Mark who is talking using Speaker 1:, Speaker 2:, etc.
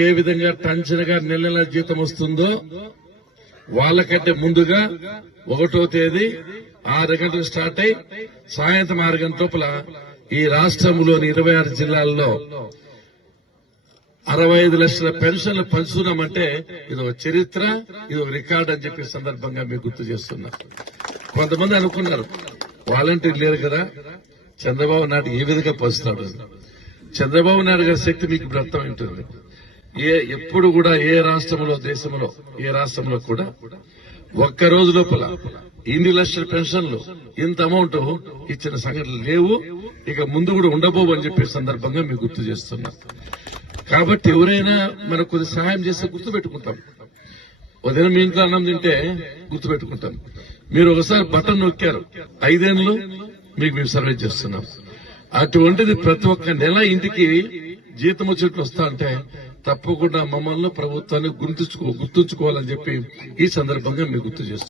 Speaker 1: ఏ విధంగా టెన్షన్ నెల నెల జీతం వస్తుందో వాళ్ళకంటే ముందుగా ఒకటో తేదీ ఆరు గంటలకు స్టార్ట్ అయి సాయంత్రం ఆరు గంటల లోపల ఈ రాష్ట్రంలోని ఇరవై ఆరు జిల్లాల్లో అరవై ఐదు లక్షల పెన్షన్లు పంచుతున్నామంటే ఇది ఒక చరిత్ర ఇది ఒక రికార్డ్ అని చెప్పి సందర్భంగా మీకు గుర్తు చేస్తున్నా. కొంతమంది అనుకున్నారు వాలంటీర్ లేరు కదా చంద్రబాబు నాయుడు ఏ విధంగా పంచుతాడు చంద్రబాబు నాయుడు గారి శక్తి మీకు ఇప్పుడు అర్థమైంటుంది. ఏ ఎప్పుడు కూడా ఏ రాష్ట్రంలో దేశంలో ఏ రాష్ట్రంలో కూడా ఒక్క రోజు లోపల ఇన్ని లక్షల పెన్షన్లు ఇంత అమౌంట్ ఇచ్చిన సంఘటనలు లేవు. ఇక ముందు కూడా ఉండబోవు అని చెప్పే సందర్భంగా మీకు గుర్తు చేస్తున్నా. కాబట్టి ఎవరైనా మనకు కొద్ది సహాయం చేస్తే గుర్తుపెట్టుకుంటాం. ఉదయం మీ ఇంట్లో అన్నం తింటే గుర్తుపెట్టుకుంటాం. మీరు ఒకసారి బటన్ నొక్కారు. ఐదేళ్ళు మీకు మేము సర్వే చేస్తున్నాం. అటువంటిది ప్రతి ఒక్క నెల ఇంటికి జీతం వచ్చేట్లు వస్తా అంటే తప్పకుండా మమ్మల్ని ప్రభుత్వాన్ని గుర్తుంచుకో గుర్తుంచుకోవాలని చెప్పి ఈ సందర్భంగా మీకు గుర్తు చేస్తాను